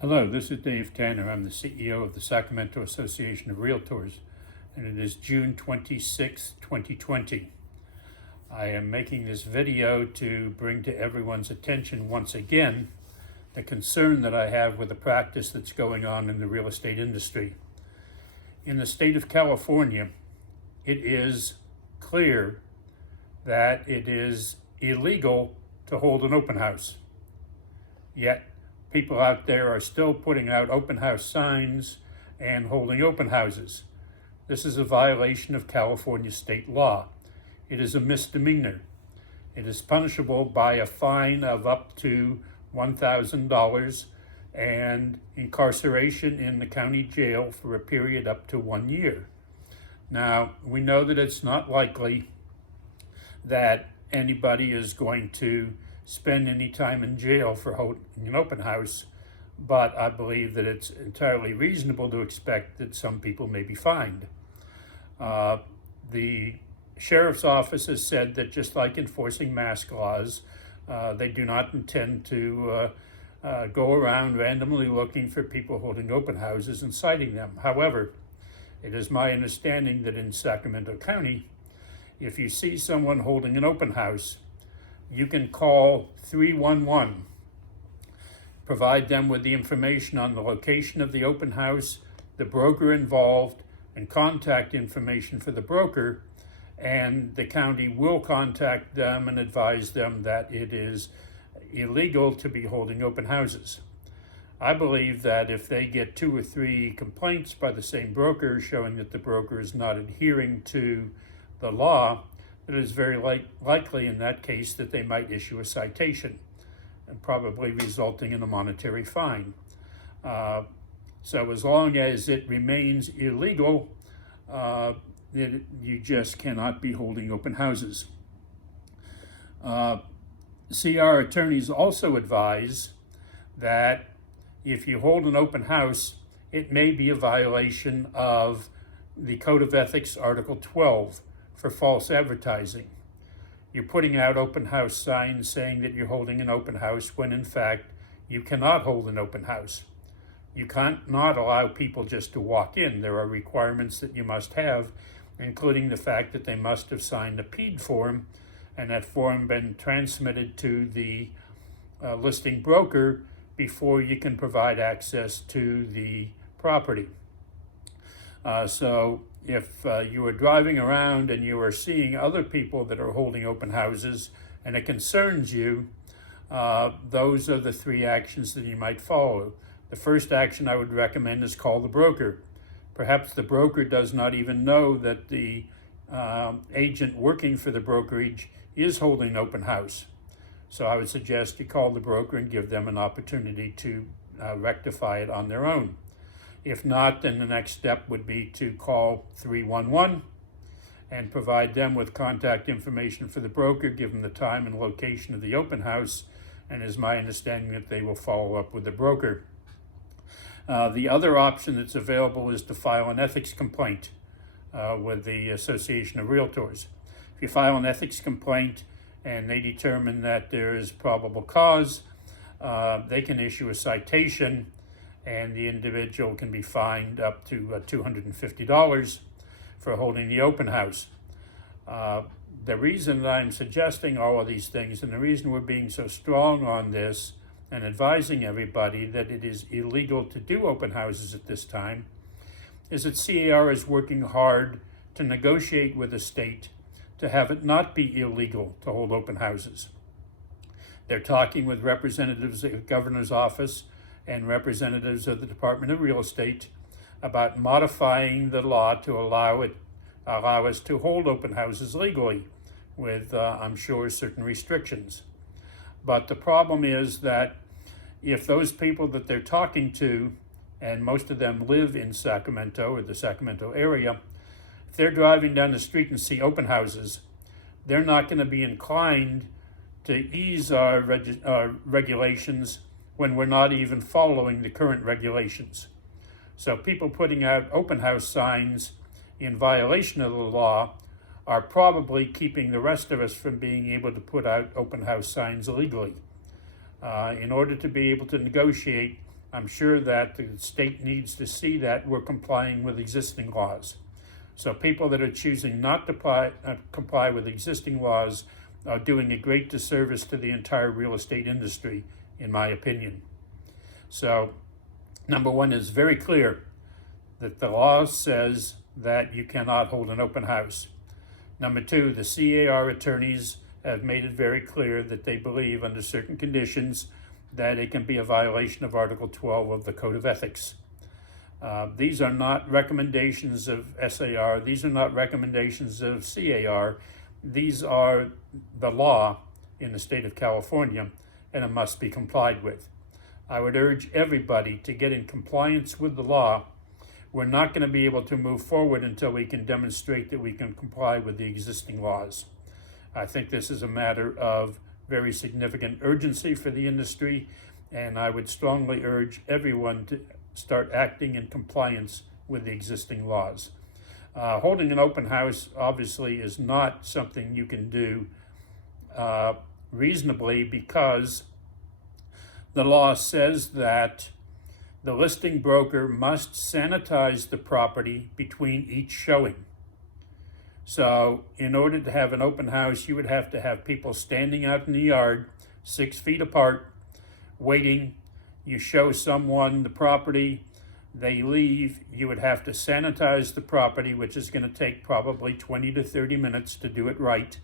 Hello, this is Dave Tanner. I'm the CEO of the Sacramento Association of Realtors, and it is June 26, 2020. I am making this video to bring to everyone's attention once again the concern that I have with the practice that's going on in the real estate industry. In the state of California, it is clear that it is illegal to hold an open house. Yet, people out there are still putting out open house signs and holding open houses. This is a violation of California state law. It is a misdemeanor. It is punishable by a fine of up to $1,000 and incarceration in the county jail for a period up to 1 year. Now, we know that it's not likely that anybody is going to spend any time in jail for holding an open house, but I believe that it's entirely reasonable to expect that some people may be fined. The sheriff's office has said that just like enforcing mask laws, they do not intend to go around randomly looking for people holding open houses and citing them. However, it is my understanding that in Sacramento County, if you see someone holding an open house, you can call 311, provide them with the information on the location of the open house, the broker involved, and contact information for the broker, and the county will contact them and advise them that it is illegal to be holding open houses. I believe that if they get 2 or 3 complaints by the same broker showing that the broker is not adhering to the law, it is very likely in that case that they might issue a citation, and probably resulting in a monetary fine. So as long as it remains illegal, you just cannot be holding open houses. CR attorneys also advise that if you hold an open house, it may be a violation of the Code of Ethics, Article 12, for false advertising. You're putting out open house signs saying that you're holding an open house when in fact you cannot hold an open house. You can't not allow people just to walk in. There are requirements that you must have, including the fact that they must have signed a PED form and that form been transmitted to the listing broker before you can provide access to the property. So if you are driving around and you are seeing other people that are holding open houses and it concerns you, those are the 3 actions that you might follow. The first action I would recommend is call the broker. Perhaps the broker does not even know that the agent working for the brokerage is holding an open house. So I would suggest you call the broker and give them an opportunity to rectify it on their own. If not, then the next step would be to call 311 and provide them with contact information for the broker, give them the time and location of the open house, and it is my understanding that they will follow up with the broker. The other option that's available is to file an ethics complaint with the Association of Realtors. If you file an ethics complaint and they determine that there is probable cause, they can issue a citation, and the individual can be fined up to $250 for holding the open house. The reason that I'm suggesting all of these things, and the reason we're being so strong on this and advising everybody that it is illegal to do open houses at this time, is that CAR is working hard to negotiate with the state to have it not be illegal to hold open houses. They're talking with representatives of the governor's office and representatives of the Department of Real Estate about modifying the law to allow us to hold open houses legally with, I'm sure, certain restrictions. But the problem is that if those people that they're talking to, and most of them live in Sacramento or the Sacramento area, if they're driving down the street and see open houses, they're not going to be inclined to ease our regulations when we're not even following the current regulations. So people putting out open house signs in violation of the law are probably keeping the rest of us from being able to put out open house signs illegally. In order to be able to negotiate I'm sure that the state needs to see that we're complying with existing laws. So people that are choosing not to comply with existing laws are doing a great disservice to the entire real estate industry, in my opinion. So, number one is very clear that the law says that you cannot hold an open house. Number two, the SAR attorneys have made it very clear that they believe under certain conditions that it can be a violation of Article 12 of the Code of Ethics. These are not recommendations of SAR. These are not recommendations of CAR. These are the law in the state of California, and it must be complied with. I would urge everybody to get in compliance with the law. We're not going to be able to move forward until we can demonstrate that we can comply with the existing laws. I think this is a matter of very significant urgency for the industry, and I would strongly urge everyone to start acting in compliance with the existing laws. Holding an open house obviously is not something you can do reasonably, because the law says that the listing broker must sanitize the property between each showing. So in order to have an open house, you would have to have people standing out in the yard 6 feet apart, waiting. You show someone the property, they leave. You would have to sanitize the property, which is going to take probably 20 to 30 minutes to do it right.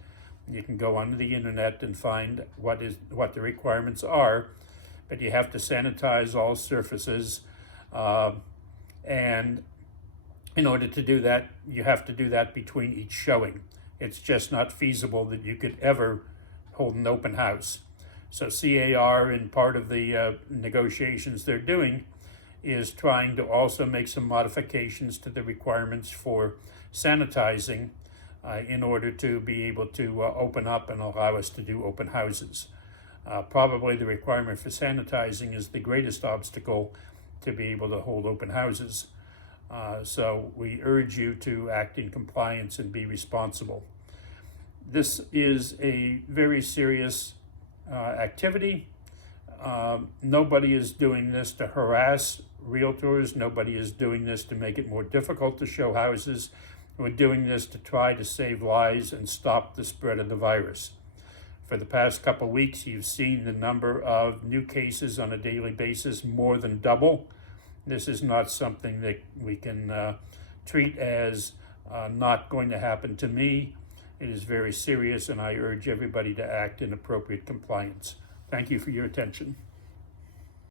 You can go onto the internet and find what the requirements are, but you have to sanitize all surfaces. And in order to do that, you have to do that between each showing. It's just not feasible that you could ever hold an open house. So CAR, in part of the negotiations they're doing, is trying to also make some modifications to the requirements for sanitizing in order to be able to open up and allow us to do open houses. Probably the requirement for sanitizing is the greatest obstacle to be able to hold open houses. So we urge you to act in compliance and be responsible. This is a very serious activity. Nobody is doing this to harass realtors. Nobody is doing this to make it more difficult to show houses. We're doing this to try to save lives and stop the spread of the virus. For the past couple of weeks, you've seen the number of new cases on a daily basis more than double. This is not something that we can treat as not going to happen to me. It is very serious, and I urge everybody to act in appropriate compliance. Thank you for your attention.